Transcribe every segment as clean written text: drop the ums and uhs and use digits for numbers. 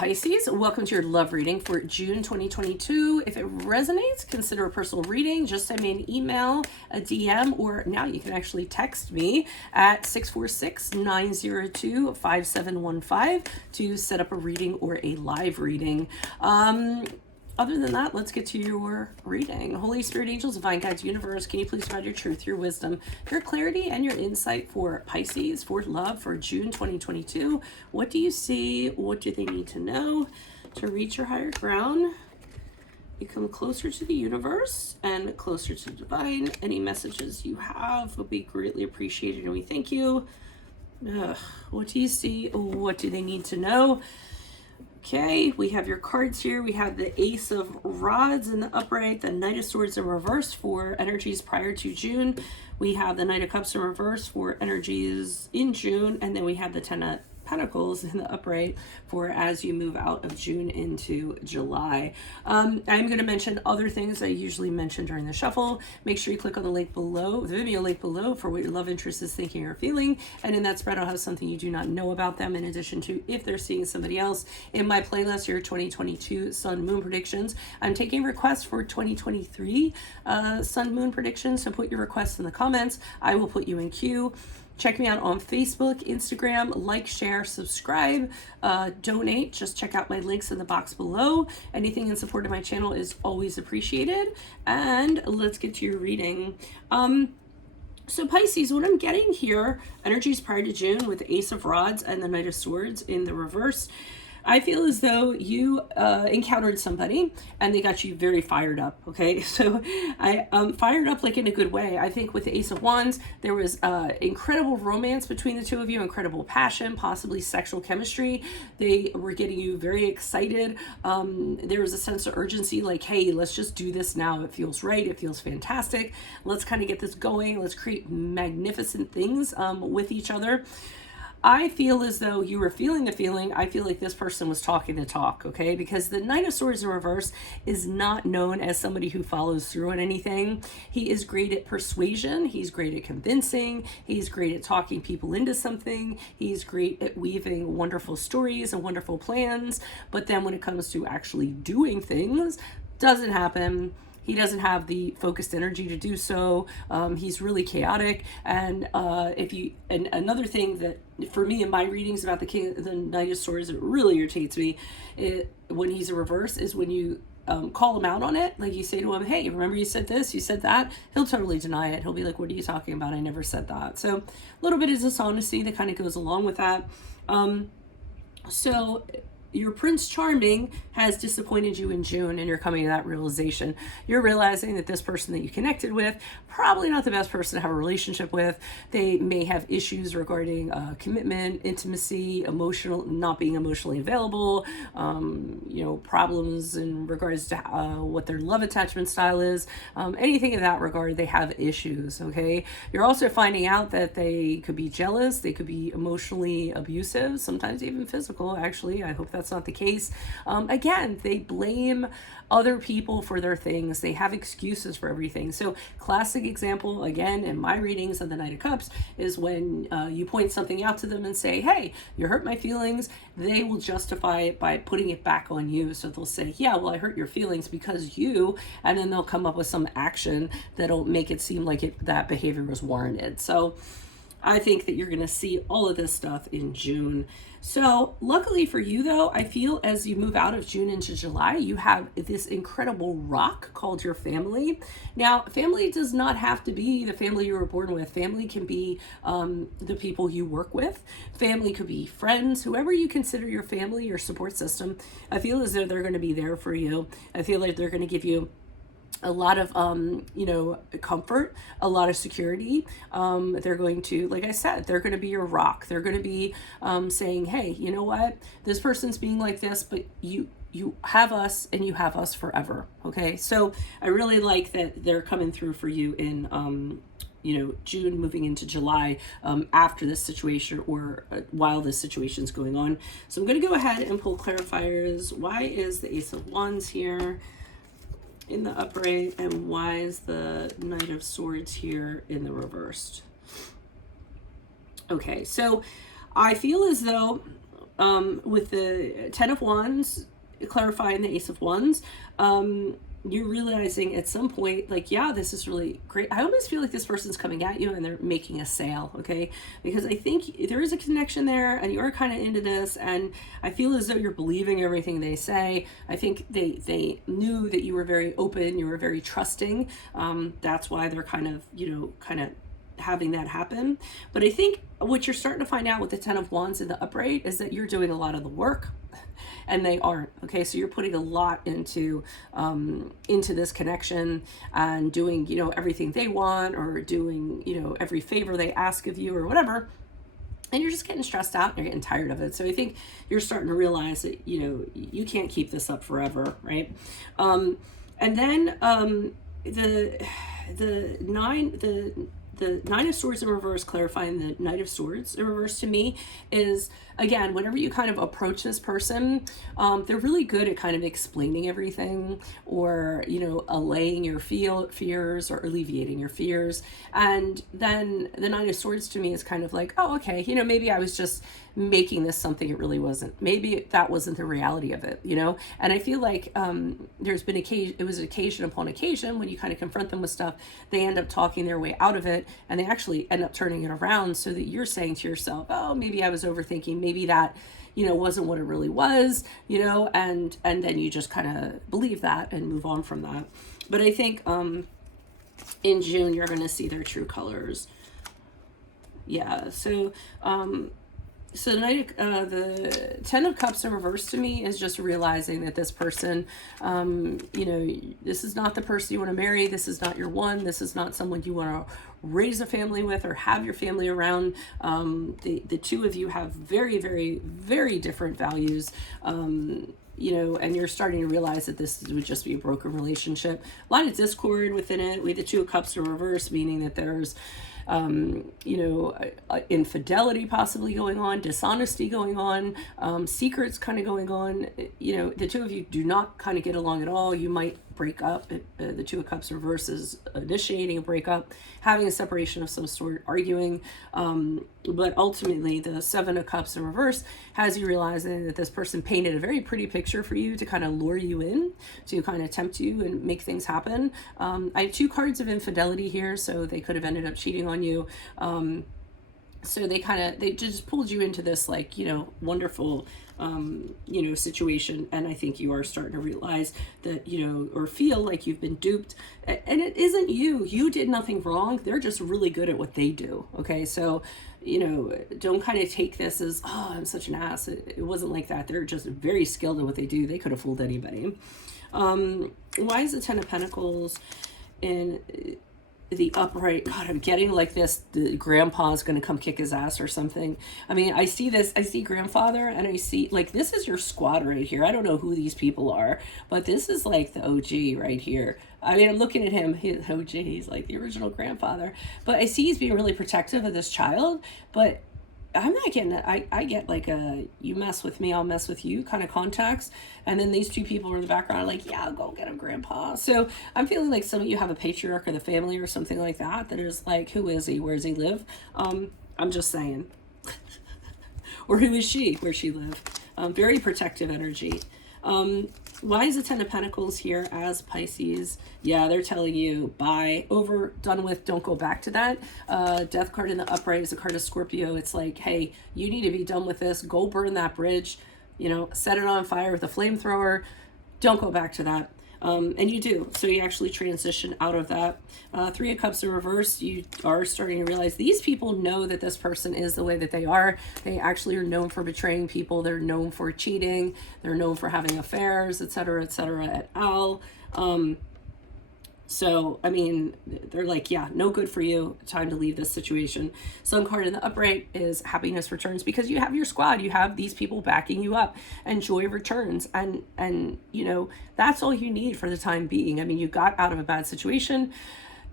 Pisces, welcome to your love reading for June 2022. If it resonates, consider a personal reading. Just send me an email, a DM, or now you can actually text me at 646-902-5715 to set up a reading or a live reading. Other than that, let's get to your reading. Holy Spirit, angels, divine guides, universe, can you please provide your truth, your wisdom, your clarity, and your insight for Pisces, for love, for June 2022? What do you see? What do they need to know to reach your higher ground? Become closer to the universe and closer to divine. Any messages you have will be greatly appreciated, and we thank you. What do you see? What do they need to know? Okay, we have your cards here. We have the Ace of Rods in the upright, the Knight of Swords in reverse for energies prior to June. We have the Knight of Cups in reverse for energies in June. And then we have the Ten of Pentacles in the upright for as you move out of June into July. I'm going to mention other things I usually mention during the shuffle. Make sure you click on the link below, the video link below, for what your love interest is thinking or feeling. And in that spread, I'll have something you do not know about them, in addition to if they're seeing somebody else. In my playlist, your 2022 Sun Moon predictions. I'm taking requests for 2023 Sun Moon predictions, so put your requests in the comments. I will put you in queue. Check me out on Facebook, Instagram, like, share, subscribe, donate. Just check out my links in the box below. Anything in support of my channel is always appreciated. And let's get to your reading. So Pisces, what I'm getting here, energies prior to June with the Ace of Rods and the Knight of Swords in the reverse. I feel as though you encountered somebody and they got you very fired up, okay? So I fired up like in a good way. I think with the Ace of Wands, there was incredible romance between the two of you, incredible passion, possibly sexual chemistry. They were getting you very excited. There was a sense of urgency, like, hey, let's just do this now. It feels right. It feels fantastic. Let's kind of get this going. Let's create magnificent things with each other. I feel as though you were feeling the feeling. I feel like this person was talking the talk, okay? Because the Knight of Swords in reverse is not known as somebody who follows through on anything. He is great at persuasion. He's great at convincing. He's great at talking people into something. He's great at weaving wonderful stories and wonderful plans. But then when it comes to actually doing things, doesn't happen. He doesn't have the focused energy to do so. He's really chaotic. And and another thing that for me in my readings about the Knight of Swords, it really irritates me when he's in reverse is when you call him out on it. Like you say to him, hey, remember you said this, you said that. He'll totally deny it. He'll be like, what are you talking about? I never said that. So a little bit of dishonesty that kind of goes along with that. So your Prince Charming has disappointed you in June, and you're coming to that realization. You're realizing that this person that you connected with, probably not the best person to have a relationship with. They may have issues regarding commitment, intimacy, not being emotionally available, problems in regards to what their love attachment style is. Anything in that regard, they have issues, okay? You're also finding out that they could be jealous, they could be emotionally abusive, sometimes even physical, actually. I hope that's not the case. Again, they blame other people for their things. They have excuses for everything. So classic example, again, in my readings of the Knight of Cups is when you point something out to them and say, hey, you hurt my feelings. They will justify it by putting it back on you. So they'll say, yeah, well, I hurt your feelings because you, and then they'll come up with some action that'll make it seem like that behavior was warranted. So I think that you're going to see all of this stuff in June. So luckily for you, though, I feel as you move out of June into July, you have this incredible rock called your family. Now, family does not have to be the family you were born with. Family can be the people you work with. Family could be friends, whoever you consider your family, your support system. I feel as though they're going to be there for you. I feel like they're going to give you a lot of, comfort, a lot of security. They're going to, like I said, they're going to be your rock. They're going to be saying, hey, you know what? This person's being like this, but you have us and you have us forever. Okay. So I really like that they're coming through for you in, June moving into July after this situation or while this situation's going on. So I'm going to go ahead and pull clarifiers. Why is the Ace of Wands here in the upright, and why is the Knight of Swords here in the reversed? Okay, so I feel as though with the Ten of Wands, clarifying the Ace of Wands, you're realizing at some point, like, yeah, this is really great. I almost feel like this person's coming at you and they're making a sale, okay? Because I think there is a connection there and you're kind of into this, and I feel as though you're believing everything they say. I think they knew that you were very open, you were very trusting. That's why they're kind of having that happen. But I think what you're starting to find out with the Ten of Wands in the upright is that you're doing a lot of the work and they aren't. Okay, so you're putting a lot into this connection and doing, everything they want, or doing, every favor they ask of you or whatever. And you're just getting stressed out and you're getting tired of it. So I think you're starting to realize that, you can't keep this up forever, right? And then the Nine of Swords in reverse, clarifying the Knight of Swords in reverse, to me is, again, whenever you kind of approach this person, they're really good at kind of explaining everything, or, allaying your fears or alleviating your fears. And then the Nine of Swords to me is kind of like, oh, okay, maybe I was just making this something it really wasn't. Maybe that wasn't the reality of it, And I feel like there's been occasion upon occasion when you kind of confront them with stuff, they end up talking their way out of it, and they actually end up turning it around so that you're saying to yourself, oh, maybe I was overthinking, maybe that wasn't what it really was, and then you just kind of believe that and move on from that. But I think in June you're going to see their true colors. Yeah, so the Ten of Cups in reverse to me is just realizing that this person, this is not the person you want to marry. This is not your one. This is not someone you want to raise a family with or have your family around. The two of you have very, very, very different values. And you're starting to realize that this would just be a broken relationship. A lot of discord within it. We have the Two of Cups in reverse, meaning that there's infidelity possibly going on, dishonesty going on, secrets kind of going on. The two of you do not kind of get along at all. You might break up. The Two of Cups reverse is initiating a breakup, having a separation of some sort, arguing. But ultimately, the Seven of Cups in reverse has you realizing that this person painted a very pretty picture for you to kind of lure you in, to kind of tempt you and make things happen. I have two cards of infidelity here, so they could have ended up cheating on you. So they just pulled you into this wonderful situation, and I think you are starting to realize that or feel like you've been duped, and it isn't you did nothing wrong. They're just really good at what they do. Okay, so don't kind of take this as, oh, I'm such an ass. It wasn't like that. They're just very skilled at what they do. They could have fooled anybody. Why is the Ten of Pentacles in the upright? God, I'm getting like this, the grandpa's gonna come kick his ass or something. I mean, I see grandfather, and I see, like, this is your squad right here. I don't know who these people are, but this is like the OG right here. I mean, I'm looking at him, he's OG, he's like the original grandfather. But I see he's being really protective of this child, but I'm not getting that. I get like a, you mess with me, I'll mess with you kind of context. And then these two people are in the background like, yeah, I'll go get him, grandpa. So I'm feeling like some of you have a patriarch of the family or something like that is like, who is he? Where does he live? I'm just saying. Or who is she? Where she live? Very protective energy. Why is the Ten of Pentacles here as Pisces? Yeah, they're telling you, bye, over, done with, don't go back to that. Death card in the upright is a card of Scorpio. It's like, hey, you need to be done with this. Go burn that bridge. Set it on fire with a flamethrower. Don't go back to that. And you do. So you actually transition out of that. Three of Cups in reverse, you are starting to realize these people know that this person is the way that they are. They actually are known for betraying people. They're known for cheating. They're known for having affairs, etc., et al. So, I mean, they're like, yeah, no good for you. Time to leave this situation. Sun card in the upright is happiness returns, because you have your squad. You have these people backing you up, and joy returns. And that's all you need for the time being. I mean, you got out of a bad situation.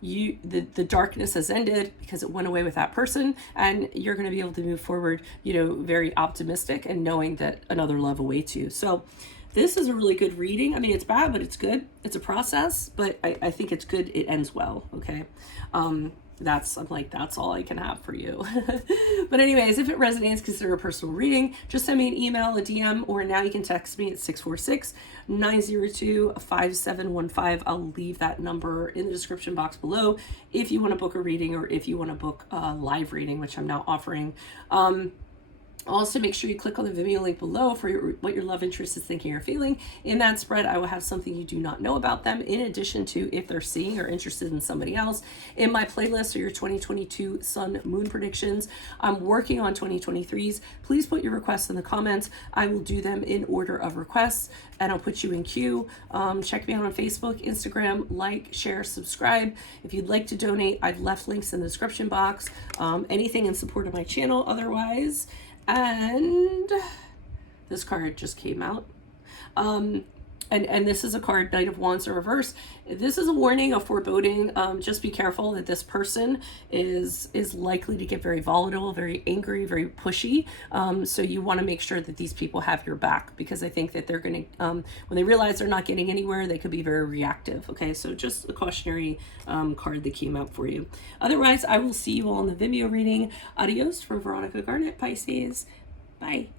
The darkness has ended because it went away with that person, and you're going to be able to move forward, very optimistic and knowing that another love awaits you. So this is a really good reading. I mean, it's bad, but it's good. It's a process, but I think it's good. It ends well. Okay. I'm like, that's all I can have for you. But anyways, if it resonates, consider a personal reading. Just send me an email, a DM, or now you can text me at 646-902-5715. I'll leave that number in the description box below if you want to book a reading or if you want to book a live reading, which I'm now offering. Also, make sure you click on the Vimeo link below for what your love interest is thinking or feeling. In that spread, I will have something you do not know about them, in addition to if they're seeing or interested in somebody else. In my playlist are your 2022 Sun Moon predictions. I'm working on 2023s. Please put your requests in the comments. I will do them in order of requests, and I'll put you in queue. Check me out on Facebook, Instagram, like, share, subscribe. If you'd like to donate, I've left links in the description box. Anything in support of my channel otherwise. And this card just came out. And this is a card, Knight of Wands in reverse. This is a warning, a foreboding. Just be careful that this person is likely to get very volatile, very angry, very pushy. So you want to make sure that these people have your back, because I think that they're going to, when they realize they're not getting anywhere, they could be very reactive. Okay, so just a cautionary card that came out for you. Otherwise, I will see you all in the Vimeo reading. Adios from Veronica Garnet, Pisces. Bye.